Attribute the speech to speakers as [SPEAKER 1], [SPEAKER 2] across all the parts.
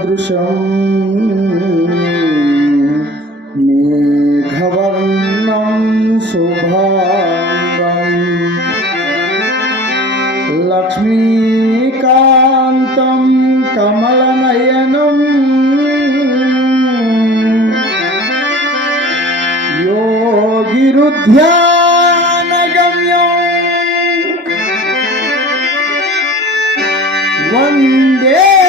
[SPEAKER 1] तादृशं मेघवर्णं शुभाङ्गम् लक्ष्मीकान्तं कमलनयनं योगिरुध्या one day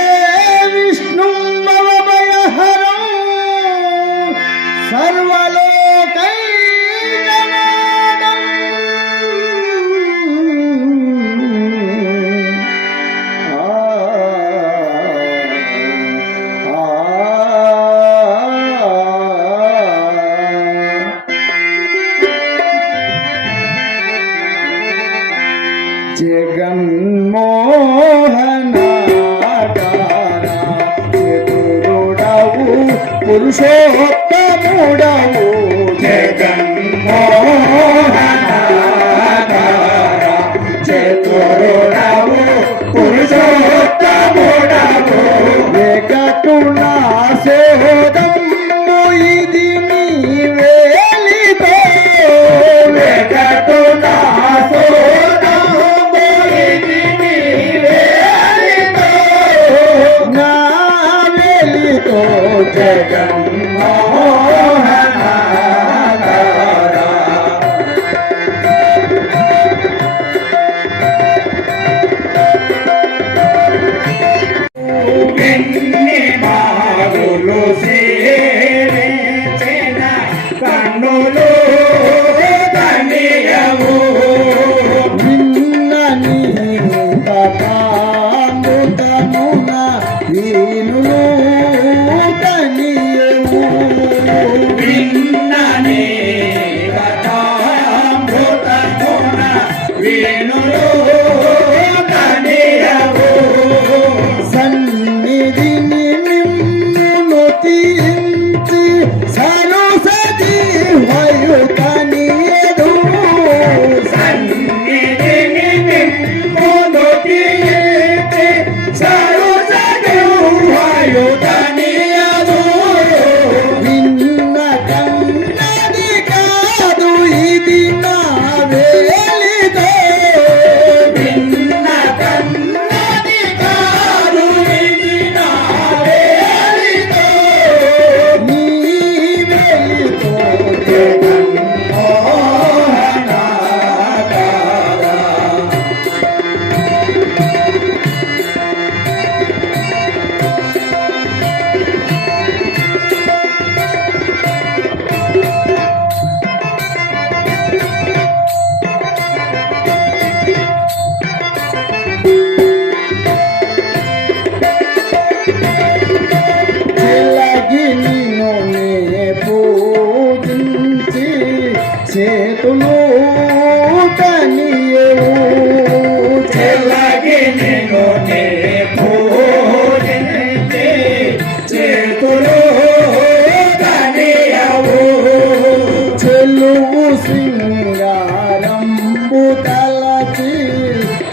[SPEAKER 1] Jaganmohana పురుషోత్తముడవు. no, no.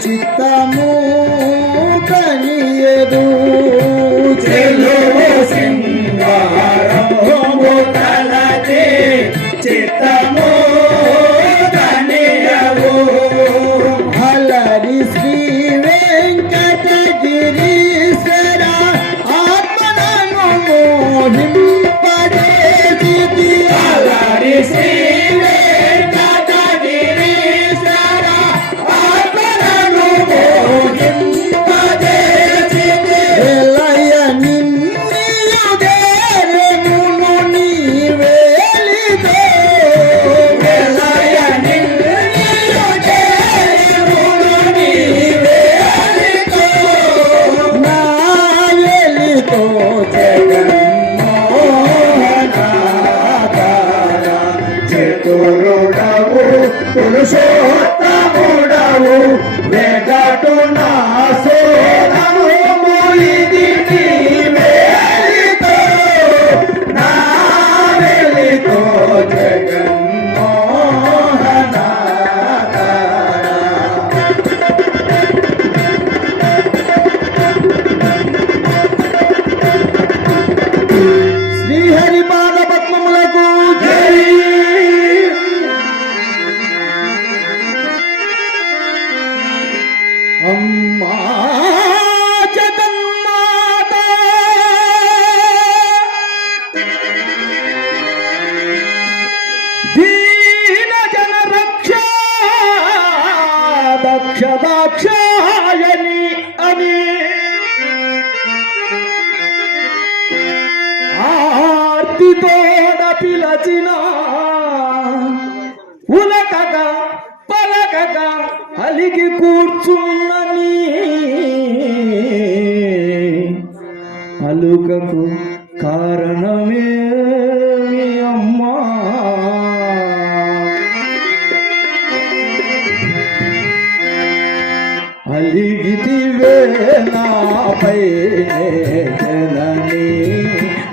[SPEAKER 1] చిత్తము కనియదు.
[SPEAKER 2] సింగారము తలచే చిత్తము
[SPEAKER 1] తోరుడవు పురుషోత్తముడవు వెగటు
[SPEAKER 3] ఆర్తితోడ పిలచిన ఉలకగా పలకగా అలిగి కూర్చున్నని అలుకకు కారణమే అమ్మా. అలిగితివే నాపై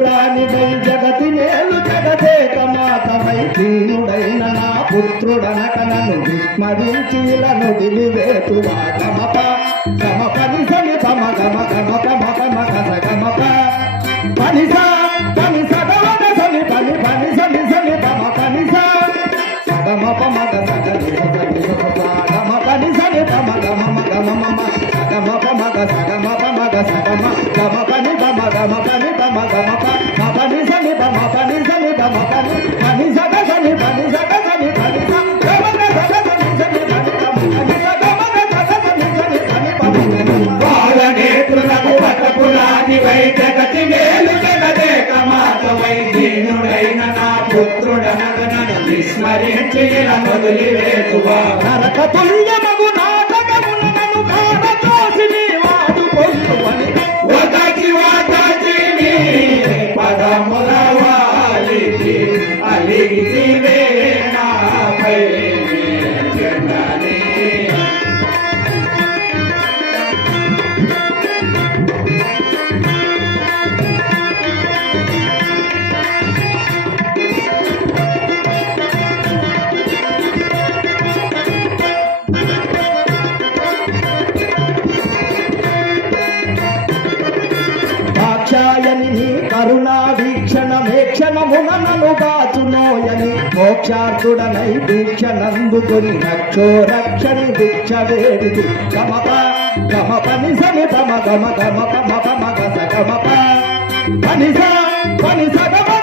[SPEAKER 3] పట్టపురాణి జగతి నేను జగదేక మాతమై దీనుడైన నా పుత్రుడనక నన్ను విస్మరించిలను దిలివేతువా గమప గమ పని సని గమ గమ గమ గమ గమ గస గమప పని స పని సని పని పని సని సని గమ పని సగమ పమ గస గని గమ పని సని గమ గమ గమ మమ సగమ పమ గస గమ పమ గస గమ గమ పని గమ గమ పని
[SPEAKER 1] ఇలా
[SPEAKER 3] నరక తుల్యమగు మోక్షార్థుడనై దీక్ష నందుకొని రక్షో రక్షని దీక్ష వేడిది గమప గమ పని సని పమ గమ గమ గమ పమ గస గమప. పని స గమ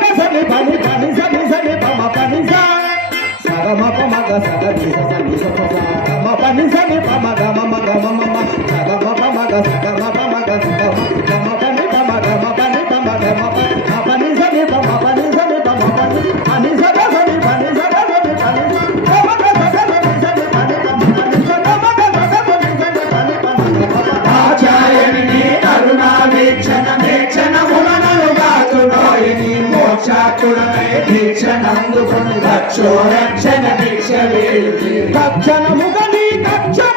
[SPEAKER 1] దీక్ష నందుకొని రక్షో రక్షణ దీక్ష వేడి
[SPEAKER 3] తక్షణముగా నీ తక్షణాని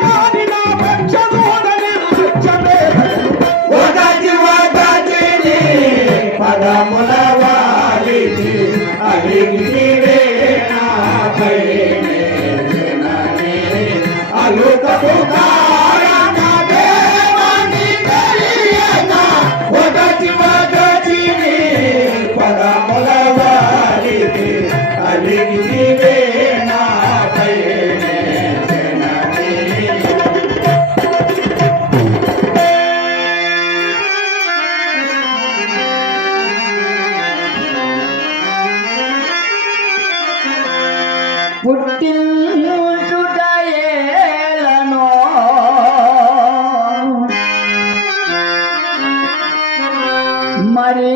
[SPEAKER 4] మరి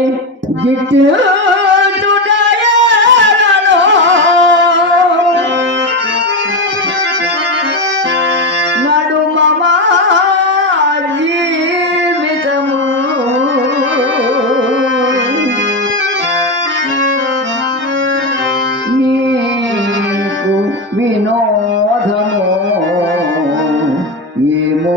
[SPEAKER 4] గిట్టుడాయలలో వినోదము. ఏమో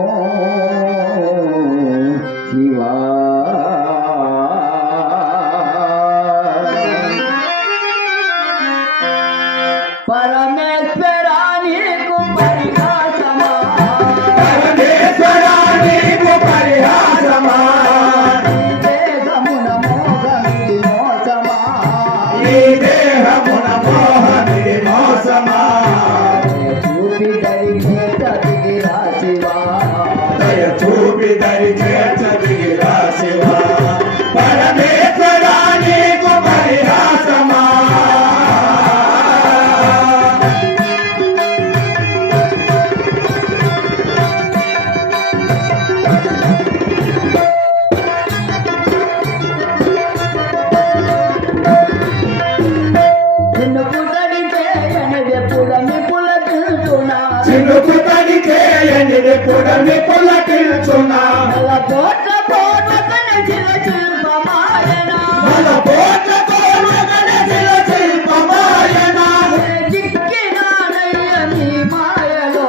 [SPEAKER 2] తడి చేయని పుడమి పులకిల్చున్నా
[SPEAKER 4] నల్ల కోట్ల కోటకన చిల శిల్పమాయనా.
[SPEAKER 2] మన పోటతో మగనదిల శిల్పమాయనా.
[SPEAKER 4] చిక్కినానయ్య నీ మాయలో.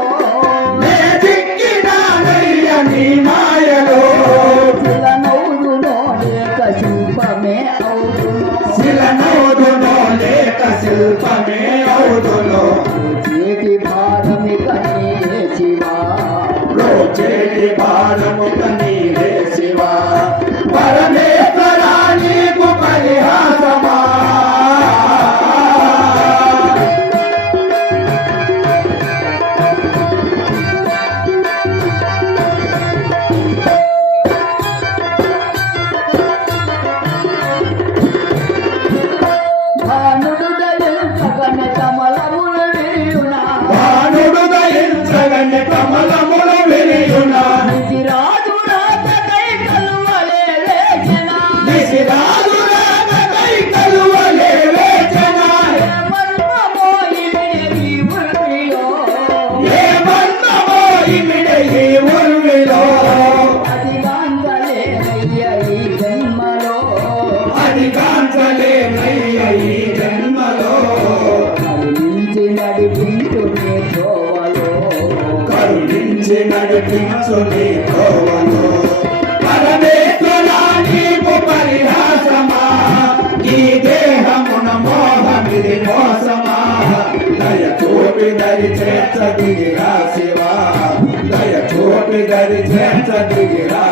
[SPEAKER 2] నే చిక్కినానయ్య నీ మాయలో.
[SPEAKER 4] చిల నవ్వునో లేక శిల్పమే అవుదునో
[SPEAKER 2] శిలనౌదునో లేక శిల్పమే
[SPEAKER 4] నీ
[SPEAKER 2] కోవను పరమేశ్వరా నీకు పరిహాసమా? ఈ దేహమున మోహమిది మోసమా? దయ చూపి దరి చేర్చ దిగిరా శివా దయ చూపి దరి చేర్చ దిగిరా